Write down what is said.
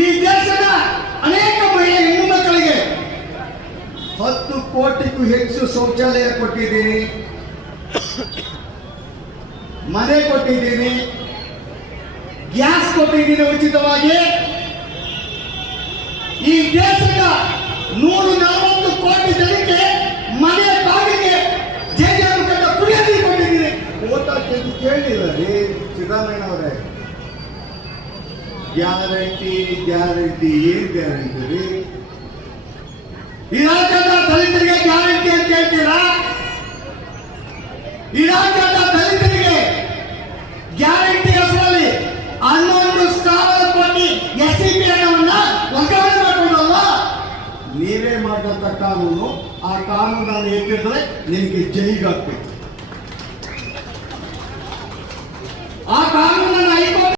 ಈ ದೇಶದ ಅನೇಕ ಮಹಿಳೆ ಹೆಣ್ಣು ಮಕ್ಕಳಿಗೆ 10 ಕೋಟಿಗೂ ಹೆಚ್ಚು ಶೌಚಾಲಯ ಕೊಟ್ಟಿದ್ದೀನಿ, ಮನೆ ಕೊಟ್ಟಿದ್ದೀನಿ, ಗ್ಯಾಸ್ ಕೊಟ್ಟಿದ್ದೀನಿ ಉಚಿತವಾಗಿ. ಈ ದೇಶದ 140 ಕೋಟಿ ಜನಕ್ಕೆ ಮನೆ ಬಾಗಿಲಿಗೆ ಜೇಜಾರು ಕಟ್ಟ ಕುಡಿಯ ನೀರು ಕೊಟ್ಟಿದ್ದೀನಿ. ಓಟ ಕೇಳಿಲ್ಲ ರೀ ಸಿದ್ದರಾಮಯ್ಯನವರೇ. ಗ್ಯಾರಂಟಿ ಗ್ಯಾರಂಟಿ ಏನ್ ಗ್ಯಾರಂಟಿ ರೀ? ಈ ರಾಜ್ಯದ ದಲಿತರಿಗೆ ಗ್ಯಾರಂಟಿ ಅಂತ ಹೇಳ್ತೀರಾ? ಈ ರಾಜ್ಯದ ದಲಿತರಿಗೆ ಗ್ಯಾರಂಟಿ ಹೆಸರಲ್ಲಿ 11,000 ಕೋಟಿ SCB ಹಣವನ್ನ ವರ್ಗಾವಣೆ ಮಾಡಿಕೊಂಡಲ್ಲ. ನೀವೇ ಮಾಡಿದಂತ ಕಾನೂನು. ಆ ಕಾನೂನನ್ನು ಎತ್ತಿದ್ರೆ ನಿಮ್ಗೆ ಜೈಲಿಗೆ ಹಾಕ್ಬೇಕು.